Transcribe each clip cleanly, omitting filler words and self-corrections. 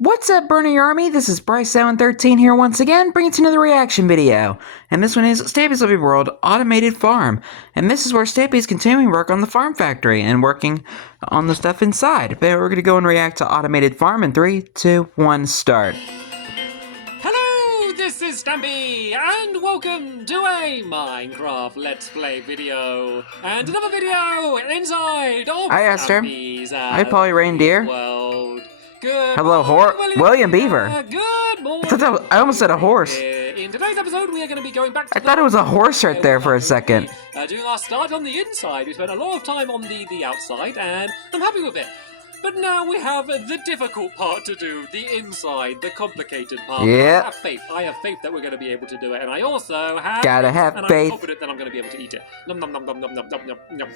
What's up, Burning Army? This is BryceAllen13 here once again, bringing to another reaction video. And this one is Stampy's Living World Automated Farm. And this is where Stampy is continuing work on the farm factory and working on the stuff inside. But we're going to go and react to Automated Farm in 3, 2, 1, start. Hello, this is Stampy, and welcome to a Minecraft Let's Play video. And another video inside of Hi, Esther. Stampy's Hi, Polly Reindeer. World. Good Hello, morning, William Beaver. Good morning. I almost said a horse. In today's episode, we are going to be going back to I thought it was a horse right there for a second. Doing our start on the inside. We spent a lot of time on the outside, and I'm happy with it. But now we have the difficult part to do, the inside, the complicated part. Yeah. I have faith that we're going to be able to do it, and I also have Gotta have and faith. I'm confident that I'm going to be able to eat it. Nom nom nom nom nom nom nom nom nom.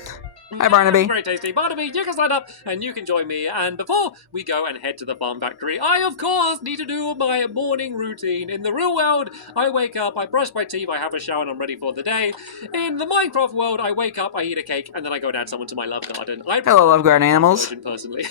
Hi, Barnaby. Very tasty. Barnaby, you can stand up and you can join me. And before we go and head to the farm factory, I of course need to do my morning routine. In the real world, I wake up, I brush my teeth, I have a shower, and I'm ready for the day. In the Minecraft world, I wake up, I eat a cake, and then I go and add someone to my love garden. Hello, love garden animals. Personally.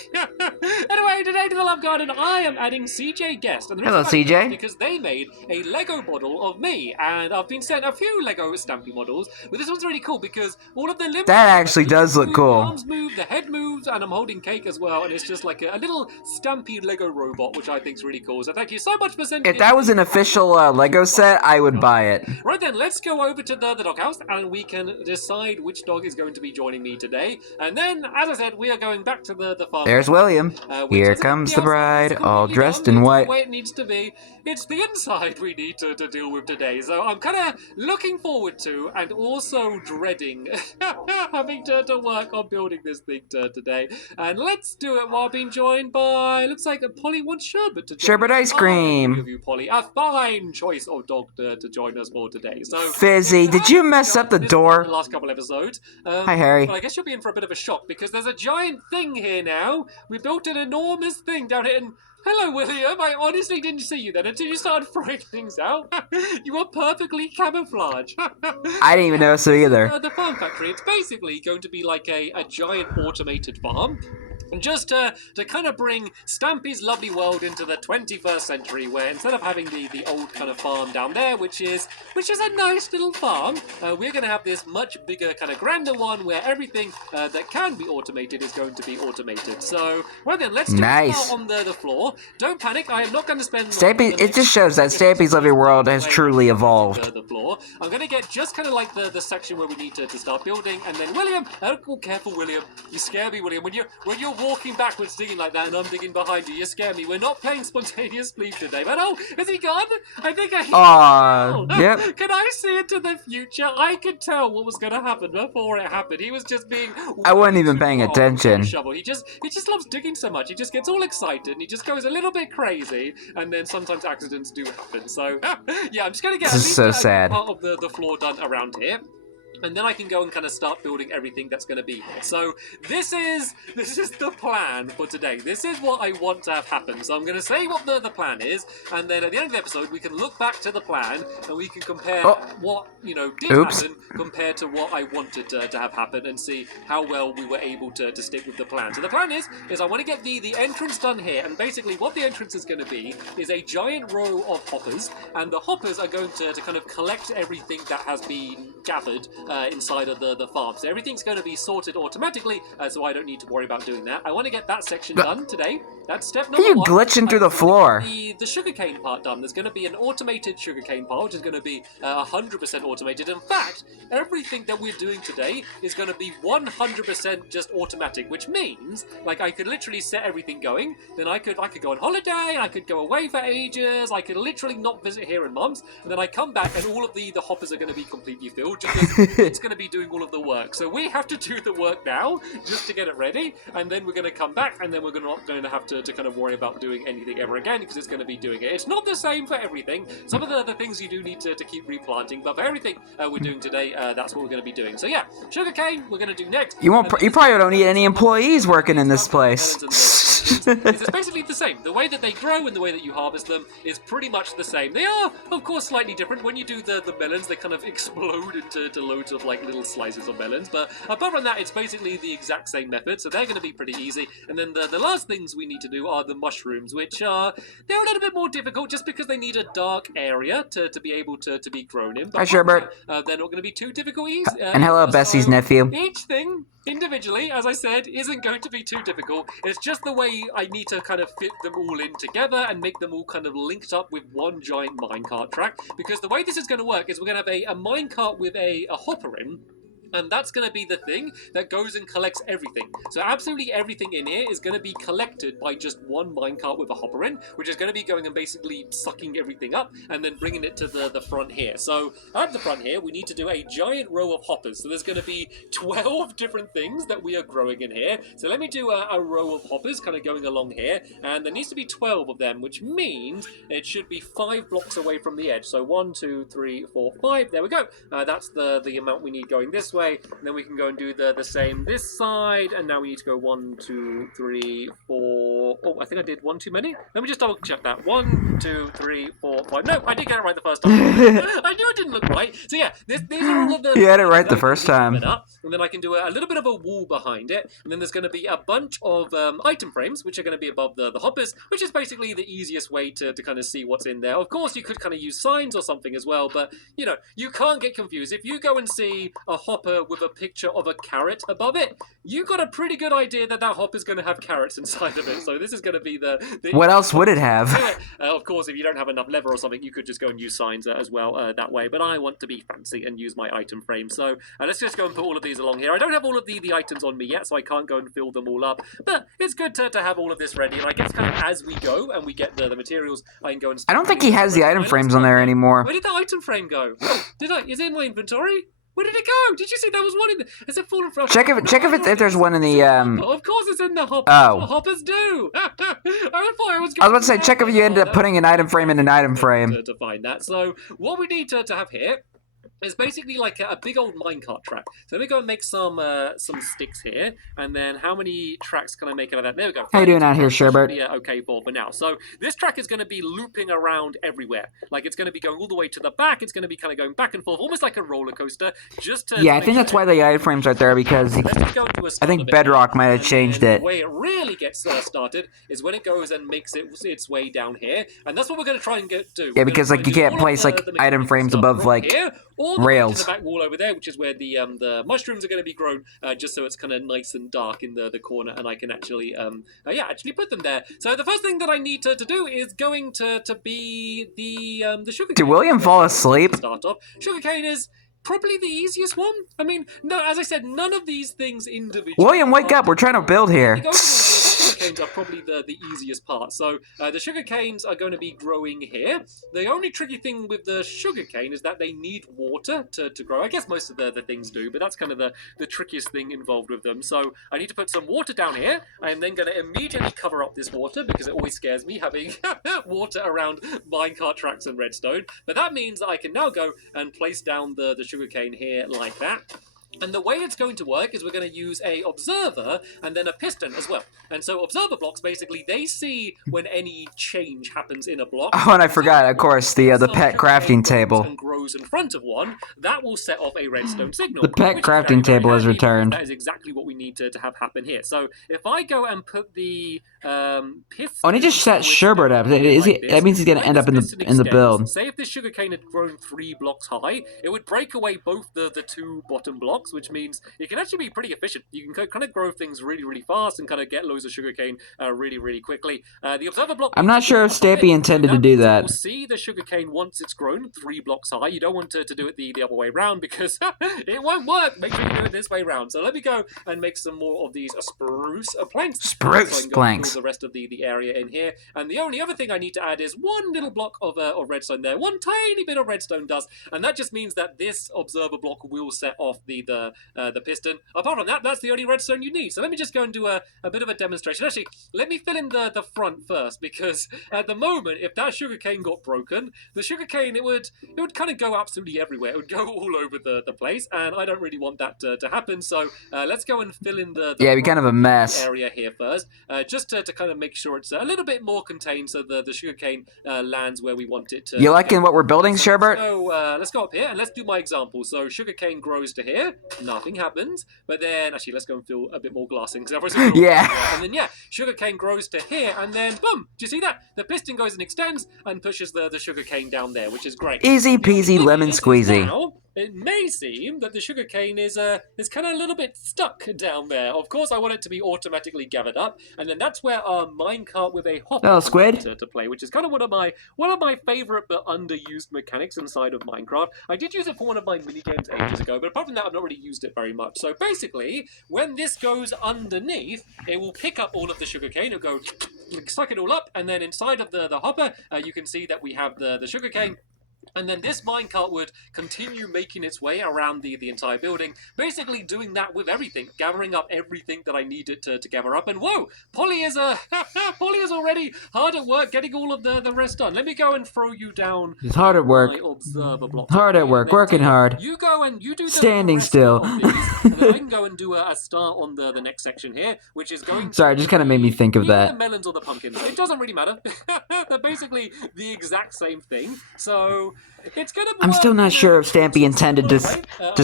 Anyway, today to the Love Garden, I am adding CJ Guest. And Hello, CJ. Because they made a Lego model of me, and I've been sent a few Lego Stampy models. But this one's really cool because all of the limbs. That actually does look cool. The arms move, the head moves, and I'm holding cake as well. And it's just like a little Stampy Lego robot, which I think is really cool. So thank you so much for sending. If that was an official Lego set, I would buy it. Right then, let's go over to the doghouse, and we can decide which dog is going to be joining me today. And then, as I said, we are going back to the farm. There's William. Here comes the bride, all dressed in white. The way it needs to be. It's the inside we need to deal with today. So I'm kind of looking forward to and also dreading having to work on building this thing today. And let's do it while being joined by, looks like Polly wants sherbet to join Sherbet ice cream. Give you, Polly, a fine choice of dog to join us for today. So Fizzy, did you mess up the door? The last couple episodes. Hi, Harry. Well, I guess you'll be in for a bit of a shock because there's a giant thing here now. We built an enormous thing down here and hello, William. I honestly didn't see you then until you started throwing things out. You were perfectly camouflaged. I didn't even notice it either. The farm factory, it's basically going to be like a giant automated farm. And just to kind of bring Stampy's lovely world into the 21st century, where instead of having the old kind of farm down there, which is a nice little farm, we're going to have this much bigger, kind of grander one, where everything that can be automated is going to be automated. So, well then, let's start on the floor. Don't panic, I am not going to spend... Stampy, it just shows that Stampy's lovely world has truly evolved. The floor. I'm going to get just kind of like the section where we need to start building, and then William, oh, careful, William. You scare me, William. When you're walking backwards digging like that and I'm digging behind you, you scare me. We're not playing spontaneous sleep today. But oh, is he gone? I think Yep. Can I see into the future? I could tell what was going to happen before it happened. He was just being... I wasn't even paying attention. Shovel. He just loves digging so much. He just gets all excited and he just goes a little bit crazy, and then sometimes accidents do happen. So yeah, I'm just going to get this is so sad. Part of the floor done around here. And then I can go and kind of start building everything that's going to be here. So this is the plan for today. This is what I want to have happen. So I'm going to say what the plan is, and then at the end of the episode we can look back to the plan and we can compare what did happen compared to what I wanted to have happen, and see how well we were able to stick with the plan. So the plan is I want to get the entrance done here, and basically what the entrance is going to be is a giant row of hoppers, and the hoppers are going to kind of collect everything that has been gathered inside of the farm. So everything's going to be sorted automatically, so I don't need to worry about doing that. I want to get that section done today. That's step number one. You're glitching through the floor. The sugarcane part done. There's going to be an automated sugarcane part, which is going to be 100% automated. In fact, everything that we're doing today is going to be 100% just automatic, which means, like, I could literally set everything going, then I could go on holiday, I could go away for ages, I could literally not visit here in months, and then I come back and all of the hoppers are going to be completely filled, just because it's going to be doing all of the work. So we have to do the work now, just to get it ready, and then we're going to come back, and then we're not going to have to kind of worry about doing anything ever again, because it's going to be doing it. It's not the same for everything. Some of the things you do need to keep replanting, but for everything we're doing today, that's what we're going to be doing. So yeah, sugarcane we're going to do next. You probably don't need any employees working in this place. It's basically the same. The way that they grow and the way that you harvest them is pretty much the same. They are, of course, slightly different. When you do the melons, they kind of explode into loads of like little slices of melons. But apart from that, it's basically the exact same method. So they're going to be pretty easy. And then the last things we need to do are the mushrooms, which are they're a little bit more difficult just because they need a dark area to be able to be grown in. But Hi, Sherbert. they're not going to be too difficult. And hello, Bessie's nephew. Each thing individually, as I said, isn't going to be too difficult. It's just the way I need to kind of fit them all in together and make them all kind of linked up with one giant minecart track. Because the way this is going to work is we're going to have a minecart with a hopper in. And that's going to be the thing that goes and collects everything. So absolutely everything in here is going to be collected by just one minecart with a hopper in, which is going to be going and basically sucking everything up and then bringing it to the front here. So at the front here, we need to do a giant row of hoppers. So there's going to be 12 different things that we are growing in here. So let me do a row of hoppers kind of going along here. And there needs to be 12 of them, which means it should be 5 blocks away from the edge. So 1, 2, 3, 4, 5. There we go. That's the amount we need going this way. And then we can go and do the same this side, and now we need to go 1, 2, 3, 4. Oh, I think I did one too many. Let me just double check that. 1, 2, 3, 4, 5. No, I did get it right the first time. I knew it didn't look right. So yeah, these are all of the. You had it right the first time. And then I can do a little bit of a wall behind it, and then there's going to be a bunch of item frames, which are going to be above the hoppers, which is basically the easiest way to kind of see what's in there. Of course, you could kind of use signs or something as well, but you know, you can't get confused. If you go and see a hopper with a picture of a carrot above it, you got a pretty good idea that hopper is going to have carrots inside of it. So this is going to be the what else would it have? Of course, if you don't have enough leather or something, you could just go and use signs as well that way. But I want to be fancy and use my item frame. So let's just go and put all of these along here. I don't have all of the items on me yet, so I can't go and fill them all up. But it's good to have all of this ready. And I guess kind of as we go and we get the materials, I can go and... I don't think he has the item frames on there anymore. Where did the item frame go? Is it in my inventory? Where did it go? Did you see there was one in there? Has it fallen from? Check if there's one in the Of course it's in the hopper. Oh. That's what hoppers do. I was about to say, check if you ended up putting an item frame in an item frame. To find that. So what we need to have here is basically like a big old minecart track. So let me go and make some sticks here, and then how many tracks can I make out of that? There we go. How you doing out here, Sherbert? Yeah, okay for now. So this track is going to be looping around everywhere. Like it's going to be going all the way to the back. It's going to be kind of going back and forth, almost like a roller coaster. Just to I think that's why the item frames are there, because I think Bedrock might have changed it. The way it really gets started is when it goes and makes its way down here, and that's what we're going to try and do. Yeah, because like you can't place like item frames above like rails. To the back wall over there, which is where the mushrooms are going to be grown, just so it's kind of nice and dark in the corner, and I can actually actually put them there. So the first thing that I need to do is going to be the sugar cane. Did William fall asleep? Start off. Sugarcane is probably the easiest one. I mean, no, as I said, none of these things individually. William, wake up! We're trying to build here. The sugar canes are probably the easiest part. So the sugar canes are going to be growing here. The only tricky thing with the sugar cane is that they need water to grow. I guess most of the things do, but that's kind of the trickiest thing involved with them. So I need to put some water down here. I am then going to immediately cover up this water because it always scares me having water around minecart tracks and redstone. But that means that I can now go and place down the sugarcane here like that. And the way it's going to work is we're going to use a observer and then a piston as well. And so observer blocks, basically, they see when any change happens in a block. Oh, and I forgot, of course, the pet crafting table. And grows in front of one, that will set off a redstone signal. The pet crafting table has returned. That is exactly what we need to have happen here. So if I go and put the piston... Oh, and he just set Sherbert up. That means he's going to end up in the build. Say if this sugarcane had grown 3 blocks high, it would break away both the 2 bottom blocks, which means it can actually be pretty efficient. You can kind of grow things really, really fast and kind of get loads of sugarcane really, really quickly. The observer block... I'm not sure if Stampy intended to do that. You'll see the sugarcane once it's grown 3 blocks high. You don't want to do it the other way around because it won't work. Make sure you do it this way around. So let me go and make some more of these spruce planks. Spruce planks. The rest of the area in here. And the only other thing I need to add is 1 little block of redstone there. 1 tiny bit of redstone dust. And that just means that this observer block will set off the piston. Apart from that, that's the only redstone you need. So let me just go and do a bit of a demonstration. Actually, let me fill in the front first, because at the moment, if that sugarcane got broken, the sugarcane, it would kind of go absolutely everywhere. It would go all over the place, and I don't really want that to happen. So let's go and fill in the it'd be kind of a mess area here first, just to to kind of make sure it's a little bit more contained so the sugarcane lands where we want it to. You liking what we're building, Sherbert? So let's go up here and let's do my example. So sugarcane grows to here, nothing happens. But then, actually, let's go and fill a bit more glass in. Yeah. And then, yeah, sugarcane grows to here and then, boom, do you see that? The piston goes and extends and pushes the sugarcane down there, which is great. Easy peasy lemon squeezy. Now, it may seem that the sugarcane is kind of a little bit stuck down there. Of course, I want it to be automatically gathered up, and then that's where our minecart with a hopper comes squid. to play, which is kind of one of my favorite but underused mechanics inside of Minecraft. I did use it for one of my mini games ages ago, but apart from that, I've not really used it very much. So basically, when this goes underneath, it will pick up all of the sugarcane. It'll go suck it all up, and then inside of the hopper, you can see that we have the sugarcane. And then this minecart would continue making its way around the entire building, basically doing that with everything, gathering up everything that I needed to gather up. And whoa, Polly is already hard at work getting all of the rest done. Let me go and throw you down. He's hard at work. Observer block. Hard at work, working hard. You go and you do the standing rest still. of these, and then I can go and do a start on the next section here, which is going. Sorry, it just kind of made me think of that. The melons or the pumpkins. It doesn't really matter. They're basically the exact same thing. So it's gonna. I'm still not sure if Stampy intended to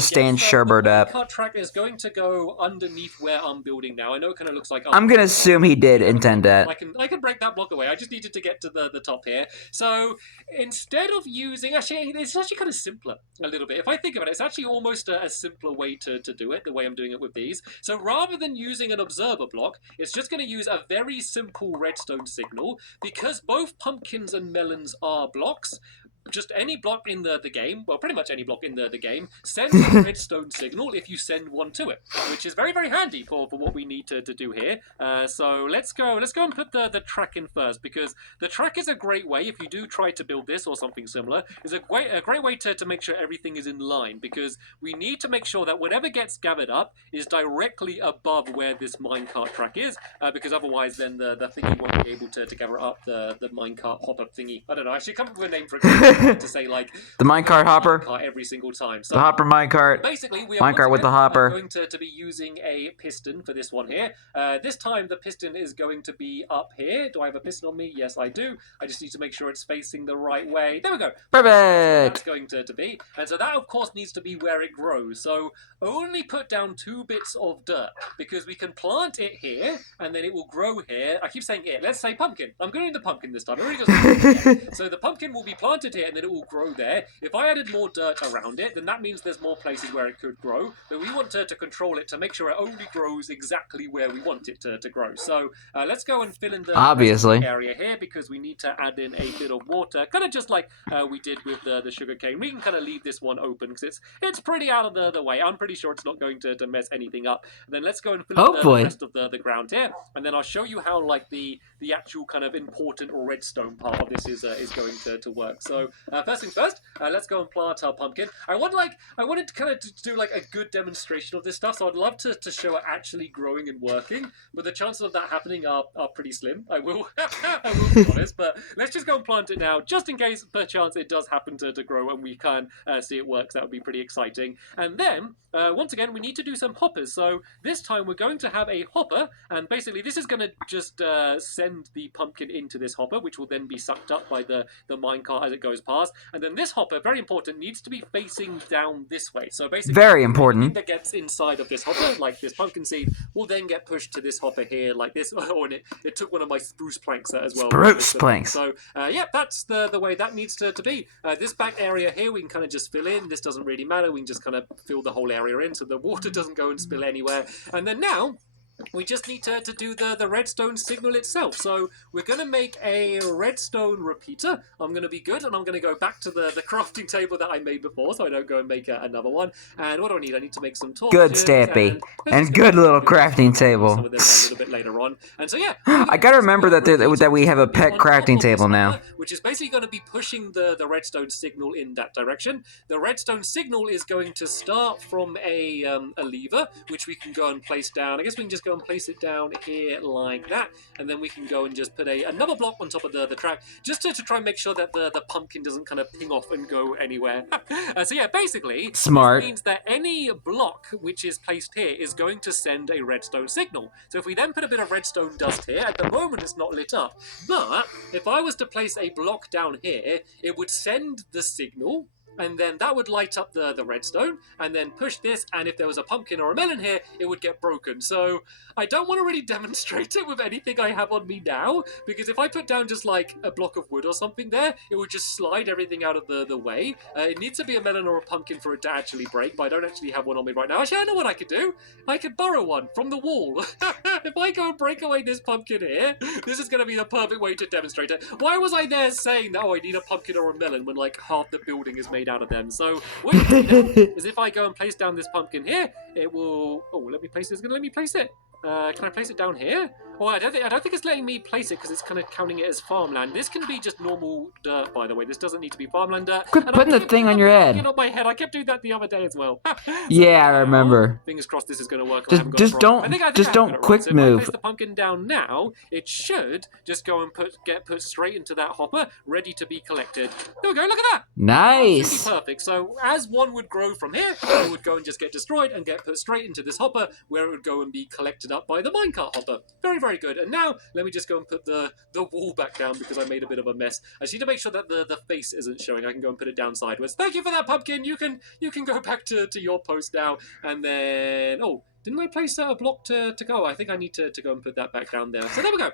stand Sherbert up. The track is going to go underneath where I'm building now. I know it kind of looks like. I'm gonna assume he did intend that. I can break that block away. I just needed to get to the top here. So instead of using, actually, it's actually kind of simpler a little bit. If I think about it, it's actually almost a simpler way to do it. The way I'm doing it with these. So rather than using an observer block, it's just going to use a very simple redstone signal because both pumpkins and melons are blocks. Just any block in the game, well, pretty much any block in the game, sends a redstone signal if you send one to it, which is very, very handy for what we need to do here. So let's go and put the track in first, because the track is a great way, if you do try to build this or something similar, is a great way to make sure everything is in line, because we need to make sure that whatever gets gathered up is directly above where this minecart track is, because otherwise then the thingy won't be able to gather up the minecart hopper thingy. I don't know, I should come up with a name for it. To say like the minecart hopper every single time. So the hopper minecart. Basically, we are minecart with the hopper. Going to be using a piston for this one here. This time the piston is going to be up here. Do I have a piston on me? Yes, I do. I just need to make sure it's facing the right way. There we go. Perfect. That's going to be. And so that of course needs to be where it grows. So only put down 2 bits of dirt because we can plant it here and then it will grow here. I keep saying it. Let's say pumpkin. I'm going to the pumpkin this time. I already just so the pumpkin will be planted here and then it will grow there. If I added more dirt around it, then that means there's more places where it could grow. But we want to control it to make sure it only grows exactly where we want it to grow. So let's go and fill in the area here because we need to add in a bit of water, kind of just like we did with the sugar cane. We can kind of leave this one open because it's pretty out of the way. I'm pretty sure it's not going to mess anything up. And then let's go and fill in the rest of the ground here, and then I'll show you how like the actual kind of important redstone part of this is going to work. So first things first, let's go and plant our pumpkin. I wanted to kind of do like a good demonstration of this stuff, so I'd love to show it actually growing and working, but the chances of that happening are pretty slim. I will be honest, but let's just go and plant it now, just in case perchance it does happen to grow and we can see it works. That would be pretty exciting. And then once again, we need to do some hoppers. So this time we're going to have a hopper, and basically this is going to just send the pumpkin into this hopper, which will then be sucked up by the minecart as it goes past. And then this hopper, very important, needs to be facing down this way. So basically, very important. Anything that gets inside of this hopper, like this pumpkin seed, will then get pushed to this hopper here, like this. Oh, and it took one of my spruce planks as well. Spruce planks. So yeah, that's the way that needs to be. This back area here, we can kind of just fill in. This doesn't really matter. We can just kind of fill the whole area in so the water doesn't go and spill anywhere. And then now, we just need to do the redstone signal itself. So we're going to make a redstone repeater. I'm going to be good, and I'm going to go back to the crafting table that I made before, so I don't go and make another one. And what do I need? I need to make some torches. Good, Stampy. And good little crafting table. Some of this a little bit later on. And so yeah, I got to remember that we have a pet crafting table now, which is basically going to be pushing the redstone signal in that direction. The redstone signal is going to start from a lever, which we can go and place down. I guess we can just go and place it down here like that, and then we can go and just put another block on top of the track, just to try and make sure that the pumpkin doesn't kind of ping off and go anywhere. So yeah, basically, Smart. this means that any block which is placed here is going to send a redstone signal. So if we then put a bit of redstone dust here, at the moment it's not lit up, but if I was to place a block down here, it would send the signal, and then that would light up the redstone, and then push this, and if there was a pumpkin or a melon here, it would get broken. So I don't want to really demonstrate it with anything I have on me now, because if I put down just like a block of wood or something there, it would just slide everything out of the way. It needs to be a melon or a pumpkin for it to actually break, but I don't actually have one on me right now. Actually, I know what I could do. I could borrow one from the wall. If I go and break away this pumpkin here, this is going to be the perfect way to demonstrate it. Why was I there saying that, oh, I need a pumpkin or a melon when like half the building is made out of them? So what you can do is if I go and place down this pumpkin here, it will... Oh, let me place it. It's going to let me place it. Can I place it down here? Oh, I don't think it's letting me place it because it's kind of counting it as farmland. This can be just normal dirt, by the way. This doesn't need to be farmland dirt. Quit putting the thing on your head. On my head. I kept doing that the other day as well. Yeah, I remember. Fingers crossed this is going to work. Just don't quick move. If I place the pumpkin down now, it should just go and get put straight into that hopper, ready to be collected. There we go. Look at that. Nice. Absolutely perfect. So as one would grow from here, it would go and just get destroyed and get put straight into this hopper, where it would go and be collected up by the minecart hopper. Very, very good. And now let me just go and put the wall back down because I made a bit of a mess. I just need to make sure that the face isn't showing. I can go and put it down sideways. Thank you for that, pumpkin. You can go back to your post now. And then, oh, didn't I place a block to go? I think I need to go and put that back down there. So there we go.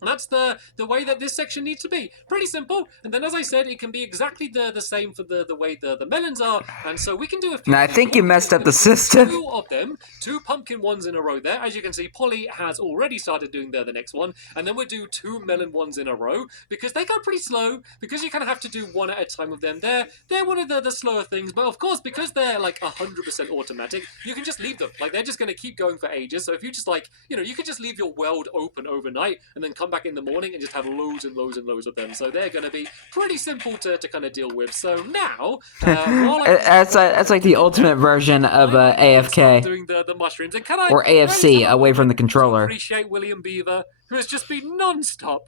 And that's the way that this section needs to be. Pretty simple. And then, as I said, it can be exactly the same for the way the melons are. And so we can do a few... Now, I think you messed up the system. Two of them, two pumpkin ones in a row there. As you can see, Polly has already started doing the next one. And then we'll do two melon ones in a row, because they go pretty slow, because you kind of have to do one at a time with them. They're one of the slower things. But, of course, because they're, like, 100% automatic, you can just leave them. Like, they're just going to keep going for ages. So if you just, like, you could just leave your world open overnight and then come back in the morning and just have loads and loads and loads of them. So they're going to be pretty simple to kind of deal with. So now, that's like the ultimate version of AFK doing the mushrooms. And or AFC away from the controller. Appreciate William Beaver, who has just been non-stop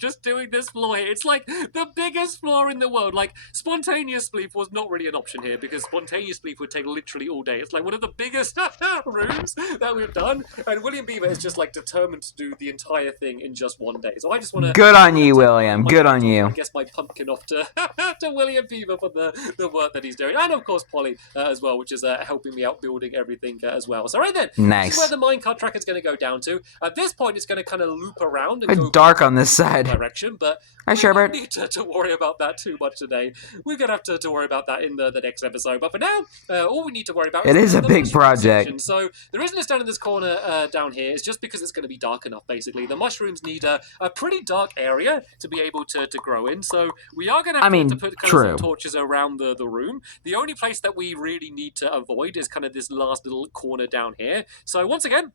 just doing this floor here. It's like the biggest floor in the world. Like, spontaneous sleep was not really an option here, because spontaneous sleep would take literally all day. It's like one of the biggest rooms that we've done, and William Beaver is just like determined to do the entire thing in just one day. So I just want to... Good on you, William. Good on you. I guess my pumpkin off to William Beaver for the work that he's doing. And of course Polly as well, which is helping me out building everything as well. So right then, nice. This is where the minecart track is going to go down to. At this point, it's going to kind of loop around and go dark on this side direction, but hi, we Sherbert. don't need to worry about that too much today. We're going to have to worry about that in the next episode. But for now, all we need to worry about is a big project. Section. So the reason it's down in this corner down here is just because it's going to be dark enough, basically. The mushrooms need a pretty dark area to be able to grow in. So we are going to have to put kind of some torches around the room. The only place that we really need to avoid is kind of this last little corner down here. So once again,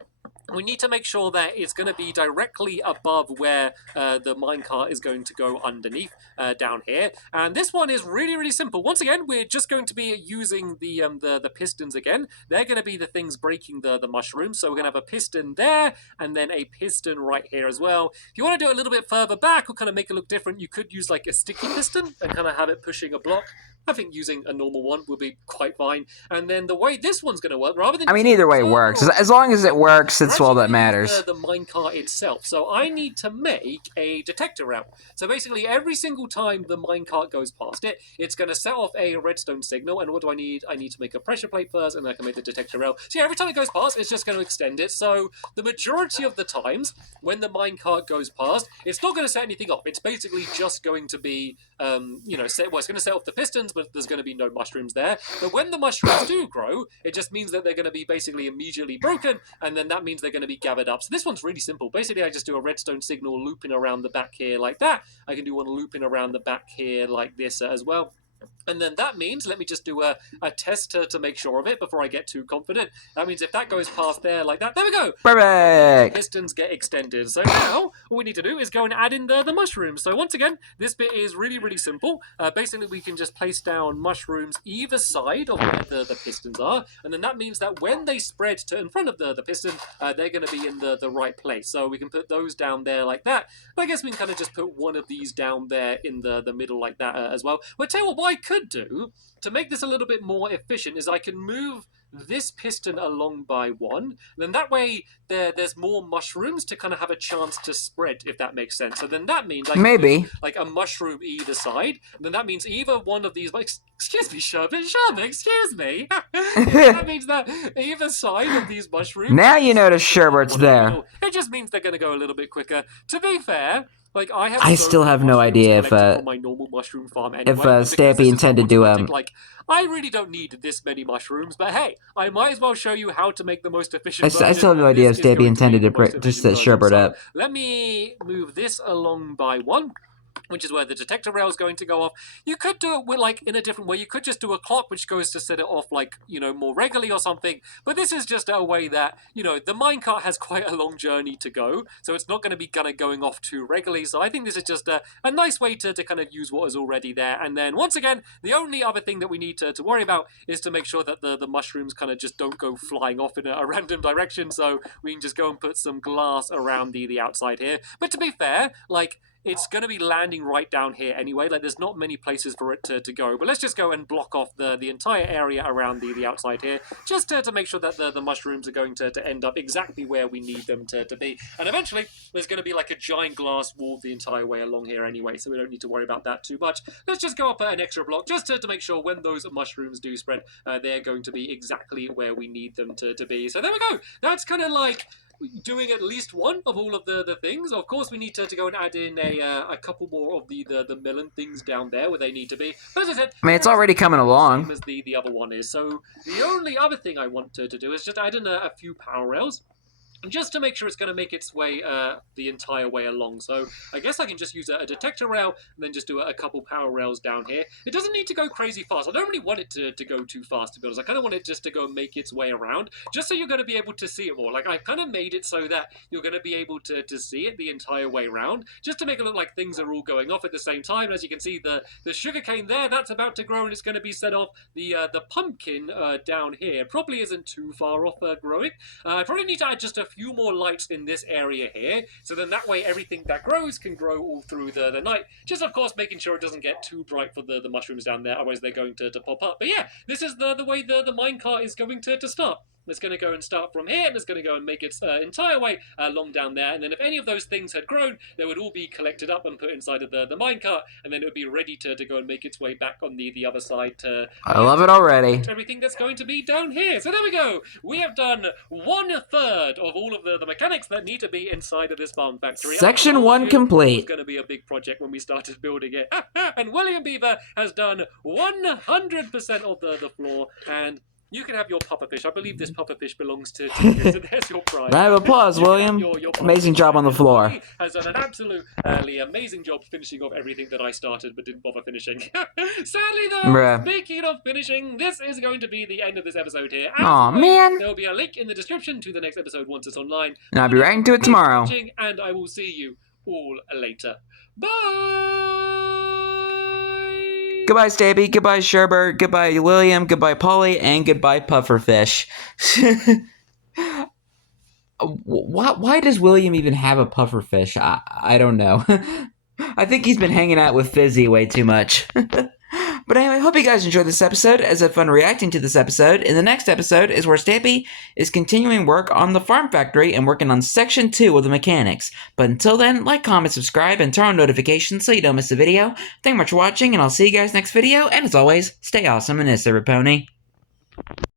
we need to make sure that it's going to be directly above where the minecart is going to go underneath down here. And this one is really, really simple. Once again, we're just going to be using the pistons again. They're going to be the things breaking the mushrooms. So we're going to have a piston there and then a piston right here as well. If you want to do it a little bit further back or kind of make it look different, you could use like a sticky piston and kind of have it pushing a block. I think using a normal one will be quite fine. And then the way this one's going to work, rather than... either way works. As long as it works, it's all that matters. The minecart itself. So I need to make a detector route. So basically, every single time the minecart goes past it, it's going to set off a redstone signal. And what do I need? I need to make a pressure plate first, and then I can make the detector route. So yeah, every time it goes past, it's just going to extend it. So the majority of the times, when the minecart goes past, it's not going to set anything off. It's basically just going to be, it's going to set off the pistons, but there's going to be no mushrooms there. But when the mushrooms do grow, it just means that they're going to be basically immediately broken, and then that means they're going to be gathered up. So this one's really simple. Basically, I just do a redstone signal looping around the back here like that. I can do one looping around the back here like this as well. And then that means, let me just do a test to make sure of it before I get too confident. That means if that goes past there like that, there we go. Perfect. Pistons get extended. So now all we need to do is go and add in the mushrooms. So once again, this bit is really, really simple. Basically, we can just place down mushrooms either side of where the pistons are. And then that means that when they spread to in front of the piston, they're going to be in the right place. So we can put those down there like that. But I guess we can kind of just put one of these down there in the middle like that as well. But tell you what I could do to make this a little bit more efficient is I can move this piston along by one. Then that way there's more mushrooms to kind of have a chance to spread, if that makes sense. So then that means I can Maybe. put, like a mushroom either side. And then that means either one of these, like, excuse me, Sherbet, excuse me. That means that either side of these mushrooms. Now you notice Sherbert's there. It just means they're going to go a little bit quicker. To be fair, like I still have no idea if my normal mushroom farm anyway, Stampy intended to like, I really don't need this many mushrooms, but hey, I might as well show you how to make the most efficient I still have no idea if Stampy intended to just set Sherbert up. Let me move this along by one, which is where the detector rail is going to go off. You could do it with, like, in a different way. You could just do a clock which goes to set it off, like, you know, more regularly or something. But this is just a way that, you know, the minecart has quite a long journey to go, so it's not going to be kind of going off too regularly. So I think this is just a nice way to kind of use what is already there. And then, once again, the only other thing that we need to worry about is to make sure that the mushrooms kind of just don't go flying off in a random direction. So we can just go and put some glass around the outside here. But to be fair, like, it's going to be landing right down here anyway. Like, there's not many places for it to go. But let's just go and block off the entire area around the outside here, just to make sure that the mushrooms are going to end up exactly where we need them to be. And eventually, there's going to be like a giant glass wall the entire way along here anyway, so we don't need to worry about that too much. Let's just go up an extra block, just to make sure when those mushrooms do spread, they're going to be exactly where we need them to be. So there we go. That's kind of like doing at least one of all of the things. Of course, we need to go and add in a couple more of the melon things down there where they need to be. But as I said, I mean, it's already coming along. Same as the other one is. So the only other thing I want to do is just add in a few power rails, just to make sure it's going to make its way the entire way along. So I guess I can just use a detector rail and then just do a couple power rails down here. It doesn't need to go crazy fast. I don't really want it to go too fast, to be honest. I kind of want it just to go and make its way around, just so you're going to be able to see it more. Like, I've kind of made it so that you're going to be able to see it the entire way around, just to make it look like things are all going off at the same time. As you can see, the sugarcane there, that's about to grow and it's going to be set off. The pumpkin down here probably isn't too far off growing. I probably need to add just a few more lights in this area here, so then that way everything that grows can grow all through the night. Just, of course, making sure it doesn't get too bright for the mushrooms down there, otherwise they're going to pop up. But yeah, this is the way the minecart is going to start. It's going to go and start from here, and it's going to go and make its entire way along down there. And then if any of those things had grown, they would all be collected up and put inside of the minecart, and then it would be ready to go and make its way back on the other side to... I love it already. Everything that's going to be down here. So there we go. We have done 1/3 of all of the mechanics that need to be inside of this farm factory. Section 1 complete. It's going to be a big project when we started building it. And William Beaver has done 100% of the floor, and... you can have your pufferfish. I believe this pufferfish belongs to you, so there's your prize. I have applause, William. Your amazing job on the floor. He has done an absolutely amazing job finishing off everything that I started but didn't bother finishing. Sadly, though, speaking of finishing, this is going to be the end of this episode here. Aw, man. There will be a link in the description to the next episode once it's online. And I'll be right into it tomorrow. And I will see you all later. Bye! Goodbye, Stampy. Goodbye, Sherbert. Goodbye, William. Goodbye, Polly. And goodbye, Pufferfish. Why does William even have a pufferfish? I don't know. I think he's been hanging out with Fizzy way too much. But anyway, I hope you guys enjoyed this episode, as I had fun reacting to this episode. In the next episode is where Stampy is continuing work on the farm factory and working on Section 2 of the mechanics. But until then, like, comment, subscribe, and turn on notifications so you don't miss a video. Thank you much for watching, and I'll see you guys next video. And as always, stay awesome and this, Pony.